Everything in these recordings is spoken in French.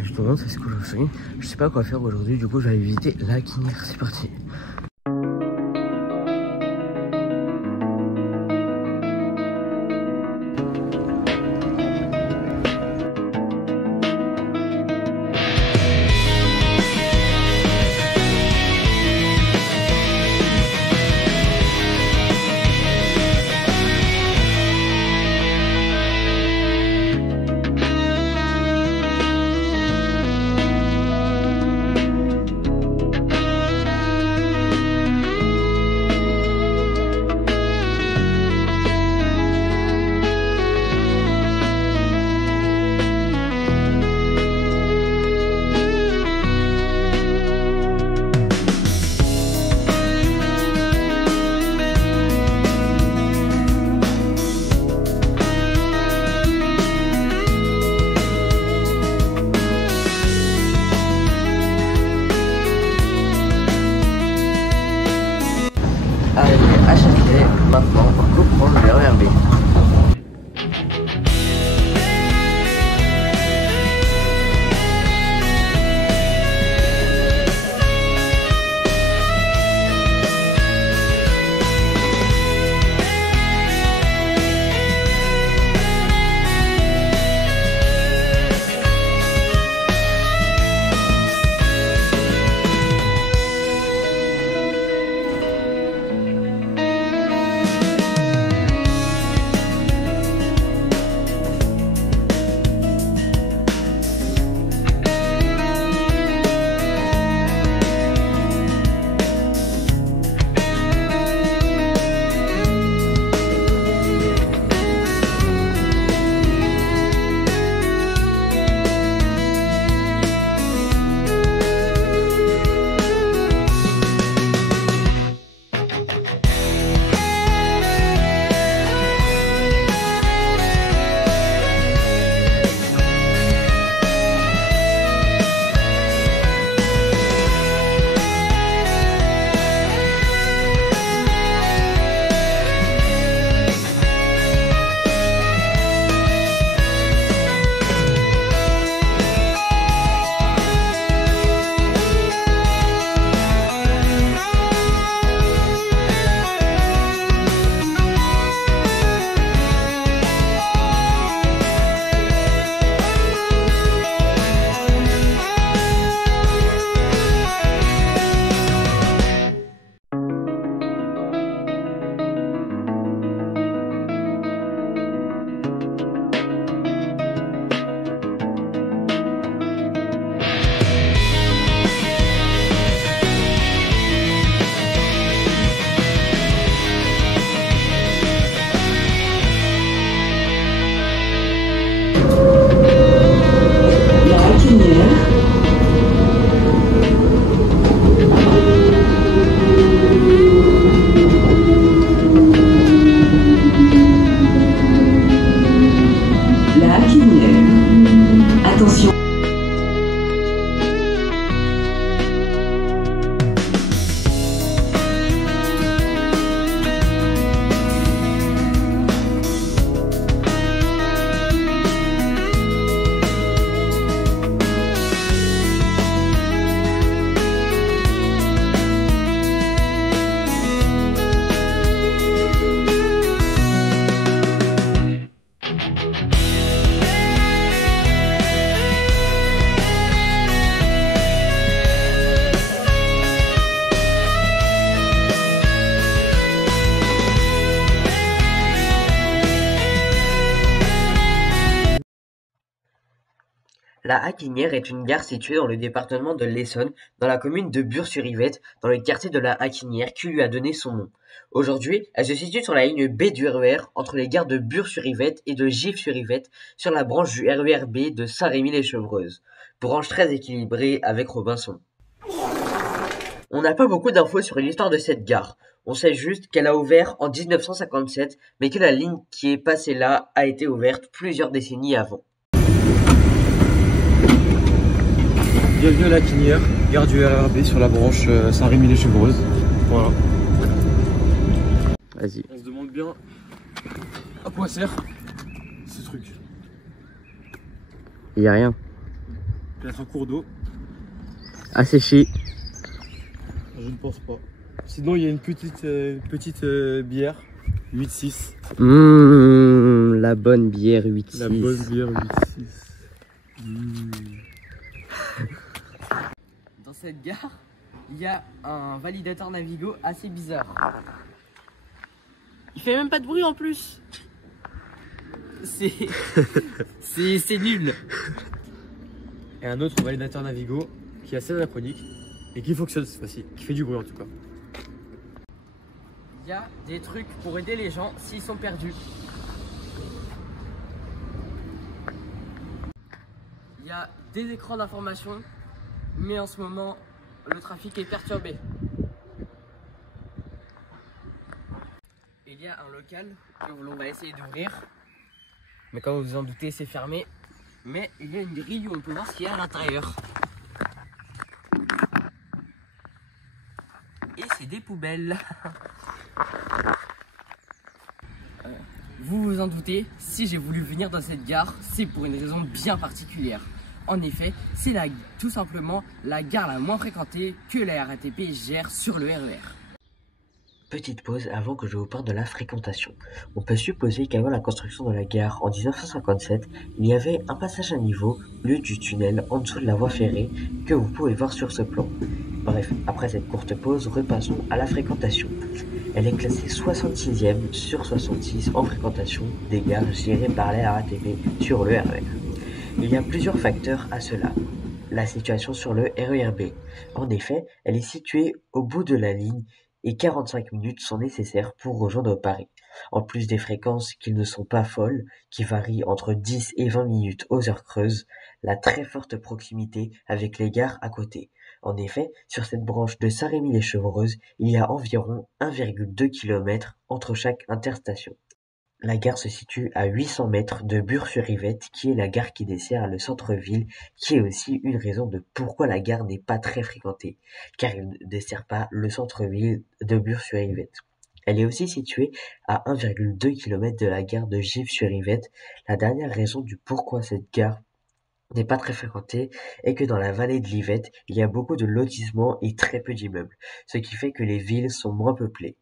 Je te montre, c'est ce que je fais. Je sais pas quoi faire aujourd'hui, du coup j'allais visiter la Aquinière, c'est parti. Allez, acheter maintenant pour prendre le RERB. La Aquinière est une gare située dans le département de l'Essonne, dans la commune de Bure-sur-Yvette, dans le quartier de la Aquinière qui lui a donné son nom. Aujourd'hui, elle se situe sur la ligne B du RER, entre les gares de Bure-sur-Yvette et de Gif-sur-Yvette, sur la branche du RERB de Saint-Rémy-lès-Chevreuse. Branche très équilibrée avec Robinson. On n'a pas beaucoup d'infos sur l'histoire de cette gare. On sait juste qu'elle a ouvert en 1957, mais que la ligne qui est passée là a été ouverte plusieurs décennies avant. Bienvenue à la Aquinière, gare du RERB sur la branche Saint-Rémy-lès-Chevreuse. Voilà. Vas-y. On se demande bien à quoi sert ce truc. Il n'y a rien. Peut-être un cours d'eau. Asséché. Je ne pense pas. Sinon, il y a une petite bière, 8-6. La bonne bière 8-6. La bonne bière 8-6. Dans cette gare, il y a un validateur Navigo assez bizarre. Il fait même pas de bruit en plus. C'est nul. Et un autre validateur Navigo qui est assez anachronique et qui fonctionne cette fois-ci, qui fait du bruit en tout cas. Il y a des trucs pour aider les gens s'ils sont perdus. Il y a des écrans d'information, mais en ce moment, le trafic est perturbé. Il y a un local que l'on va essayer d'ouvrir. Mais comme vous vous en doutez, c'est fermé. Mais il y a une grille où on peut voir ce qu'il y a à l'intérieur. Et c'est des poubelles. Vous vous en doutez, si j'ai voulu venir dans cette gare, c'est pour une raison bien particulière. En effet, c'est tout simplement la gare la moins fréquentée que la RATP gère sur le RER. Petite pause avant que je vous parle de la fréquentation. On peut supposer qu'avant la construction de la gare en 1957, il y avait un passage à niveau au lieu du tunnel en dessous de la voie ferrée que vous pouvez voir sur ce plan. Bref, après cette courte pause, repassons à la fréquentation. Elle est classée 66e sur 66 en fréquentation des gares gérées par la RATP sur le RER. Il y a plusieurs facteurs à cela. La situation sur le RER B. En effet, elle est située au bout de la ligne et 45 minutes sont nécessaires pour rejoindre Paris. En plus des fréquences qui ne sont pas folles, qui varient entre 10 et 20 minutes aux heures creuses, la très forte proximité avec les gares à côté. En effet, sur cette branche de Saint-Rémy-lès-Chevreuse, il y a environ 1,2 km entre chaque interstation. La gare se situe à 800 mètres de Bure-sur-Yvette, qui est la gare qui dessert le centre-ville, qui est aussi une raison de pourquoi la gare n'est pas très fréquentée, car elle ne dessert pas le centre-ville de Bure-sur-Yvette. Elle est aussi située à 1,2 km de la gare de Givres-sur-Yvette. La dernière raison du pourquoi cette gare n'est pas très fréquentée est que dans la vallée de l'Yvette, il y a beaucoup de lotissements et très peu d'immeubles, ce qui fait que les villes sont moins peuplées.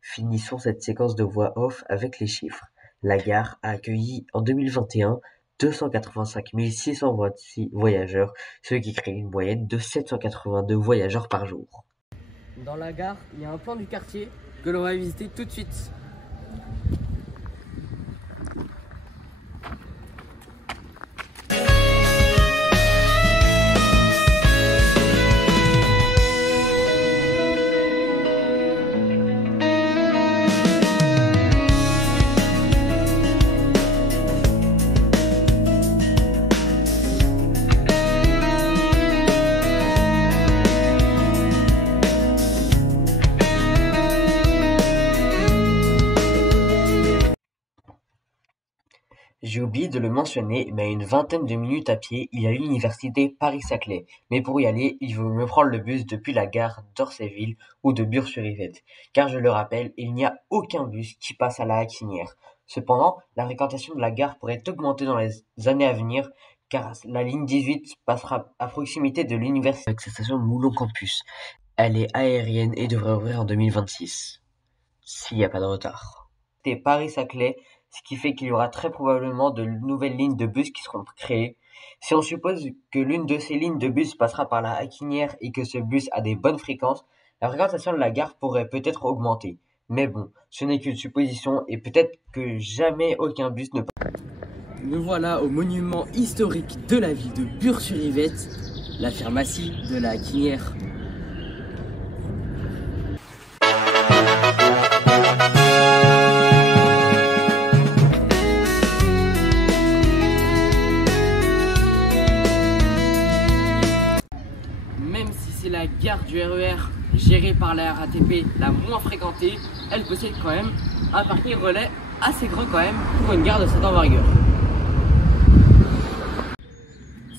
Finissons cette séquence de voix off avec les chiffres. La gare a accueilli en 2021 285 626 voyageurs, ce qui crée une moyenne de 782 voyageurs par jour. Dans la gare, il y a un plan du quartier que l'on va visiter tout de suite. J'ai oublié de le mentionner, mais à une vingtaine de minutes à pied, il y a l'université Paris-Saclay. Mais pour y aller, il vaut mieux prendre le bus depuis la gare d'Orsayville ou de Bure-sur-Yvette. Car je le rappelle, il n'y a aucun bus qui passe à la Aquinière. Cependant, la fréquentation de la gare pourrait augmenter dans les années à venir, car la ligne 18 passera à proximité de l'université avec sa station Moulon Campus. Elle est aérienne et devrait ouvrir en 2026, s'il n'y a pas de retard. C'est Paris-Saclay, ce qui fait qu'il y aura très probablement de nouvelles lignes de bus qui seront créées. Si on suppose que l'une de ces lignes de bus passera par la Aquinière et que ce bus a des bonnes fréquences, la fréquentation de la gare pourrait peut-être augmenter. Mais bon, ce n'est qu'une supposition et peut-être que jamais aucun bus ne passe. Nous voilà au monument historique de la ville de Bure-sur-Yvette, la pharmacie de la Aquinière. La gare du RER gérée par la RATP la moins fréquentée, elle possède quand même un parking relais assez grand quand même pour une gare de cette envergure.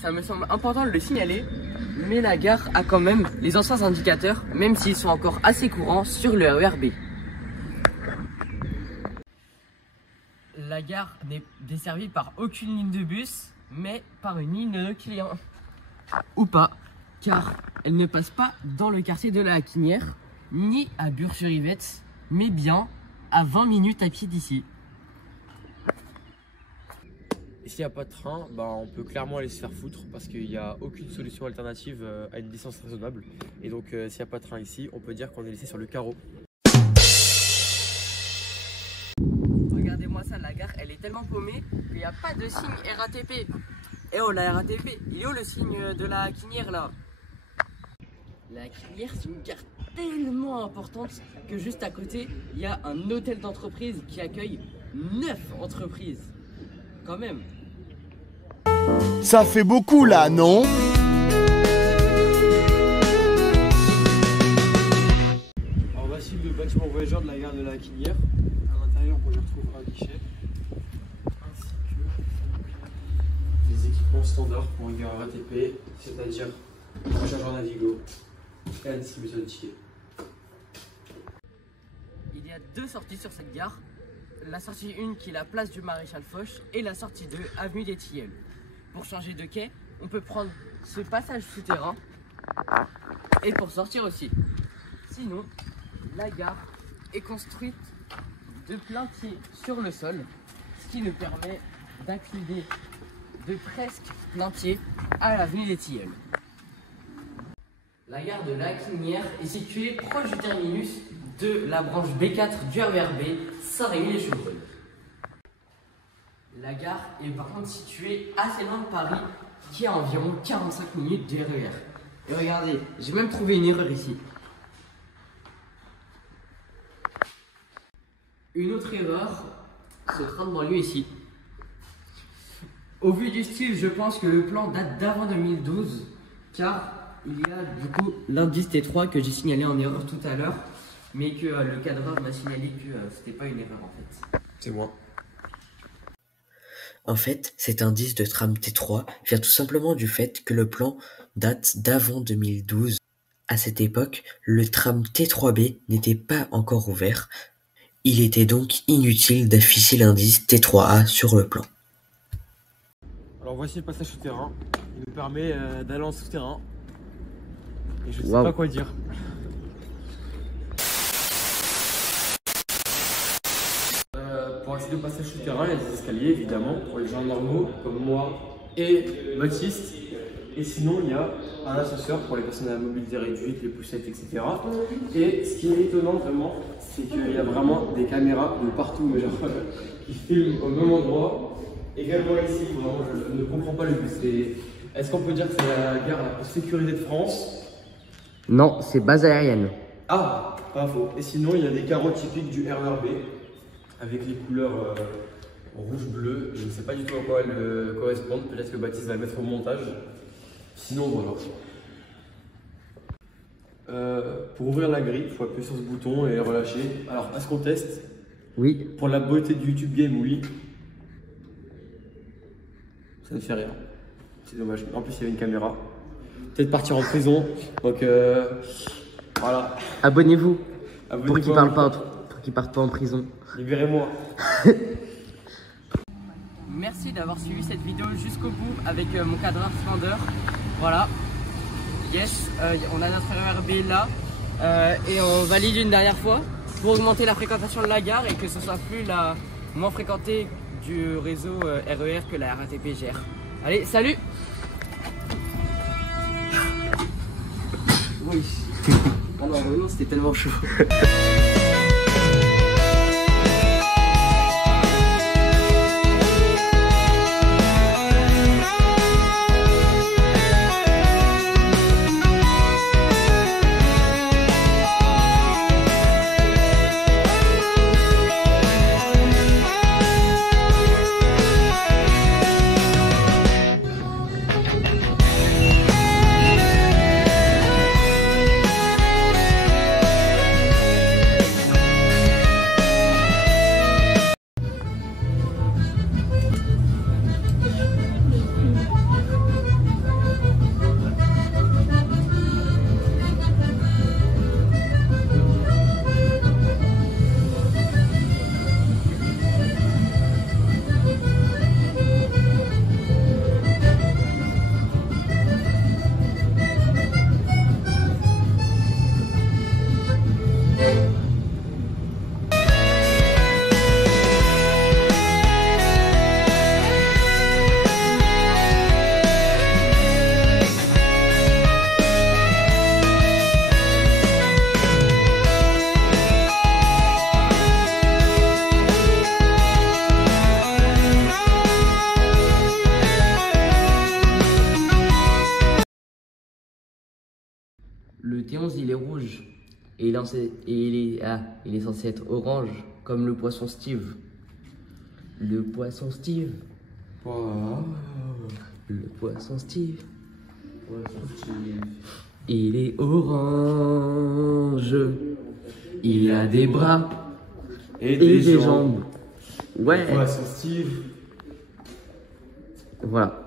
Ça me semble important de le signaler, mais la gare a quand même les anciens indicateurs, même s'ils sont encore assez courants sur le RER B. La gare n'est desservie par aucune ligne de bus, mais par une ligne de clients. ou pas, car elle ne passe pas dans le quartier de la Haquinière, ni à Bure-sur-Yvette, mais bien à 20 minutes à pied d'ici. Et s'il n'y a pas de train, bah, on peut clairement aller se faire foutre parce qu'il n'y a aucune solution alternative à une distance raisonnable. Et donc s'il n'y a pas de train ici, on peut dire qu'on est laissé sur le carreau. Regardez-moi ça, la gare elle est tellement paumée qu'il n'y a pas de signe RATP. Eh oh, la RATP, il est où le signe de la Haquinière là? La Haquinière c'est une gare tellement importante que juste à côté il y a un hôtel d'entreprise qui accueille 9 entreprises. Quand même. Ça fait beaucoup là, non? Alors voici le bâtiment voyageur de la gare de la Haquinière. À l'intérieur, on y retrouve un guichet ainsi que des équipements standards pour une gare RATP, c'est-à-dire un chargeur Navigo et la distribution de tickets. Il y a 2 sorties sur cette gare. La sortie 1 qui est la place du Maréchal Foch et la sortie 2 avenue des Tilleuls. Pour changer de quai, on peut prendre ce passage souterrain et pour sortir aussi. Sinon, la gare est construite de plein pied sur le sol, ce qui nous permet d'accéder de presque plein pied à l'avenue des Tilleuls. La gare de la Haquinière est située proche du terminus de la branche B4 du RERB Saint-Rémy-les-Chevreuils. La gare est par contre située assez loin de Paris, qui est à environ 45 minutes de RER. Et regardez, j'ai même trouvé une erreur ici. Une autre erreur se train devant lui ici. Au vu du style, je pense que le plan date d'avant 2012, car il y a du coup l'indice T3 que j'ai signalé en erreur tout à l'heure, mais que le cadreur m'a signalé que c'était pas une erreur en fait. C'est moi. En fait, cet indice de tram T3 vient tout simplement du fait que le plan date d'avant 2012. À cette époque, le tram T3B n'était pas encore ouvert. Il était donc inutile d'afficher l'indice T3A sur le plan. Alors voici le passage souterrain. Il nous permet d'aller en souterrain. Et je ne sais Wow. pas quoi dire. Pour accéder au passage souterrain, il y a des escaliers évidemment pour les gens normaux comme moi et Baptiste. Et sinon, il y a un ascenseur pour les personnes à la mobilité réduite, les poussettes, etc. Et ce qui est étonnant vraiment, c'est qu'il y a vraiment des caméras de partout, genre, qui filment au même endroit. Également ici, vraiment, je ne comprends pas le but. Est-ce qu'on peut dire que c'est la gare la plus sécurisée de France? Non, c'est base aérienne. Ah, pas faux. Et sinon, il y a des carreaux typiques du RERB avec les couleurs rouge-bleu. Je ne sais pas du tout à quoi elles correspondent. Peut-être que Baptiste va le mettre au montage. Sinon, voilà. Pour ouvrir la grille, il faut appuyer sur ce bouton et relâcher. Alors, est-ce qu'on teste? Oui. Pour la beauté du YouTube Game, oui. Ça ne fait rien. C'est dommage. En plus, il y avait une caméra. Peut-être partir en prison. Donc, voilà. Abonnez-vous Abonnez-vous pour qu'ils à parlent mon- pas, pour qu'ils partent pas en prison. Libérez-moi. Merci d'avoir suivi cette vidéo jusqu'au bout avec mon cadreur Splendeur. Voilà. Yes, on a notre RERB là et on valide une dernière fois pour augmenter la fréquentation de la gare et que ce soit plus la moins fréquentée du réseau RER que la RATP gère. Allez, salut. Oui. Alors non, c'était tellement chaud. Le T11 il est rouge et il est censé être orange comme le poisson Steve. Le poisson Steve. Wow. Le poisson Steve. Poisson Steve. Il est orange. Il a des bras et des jambes. Ouais. Poisson Steve. Voilà.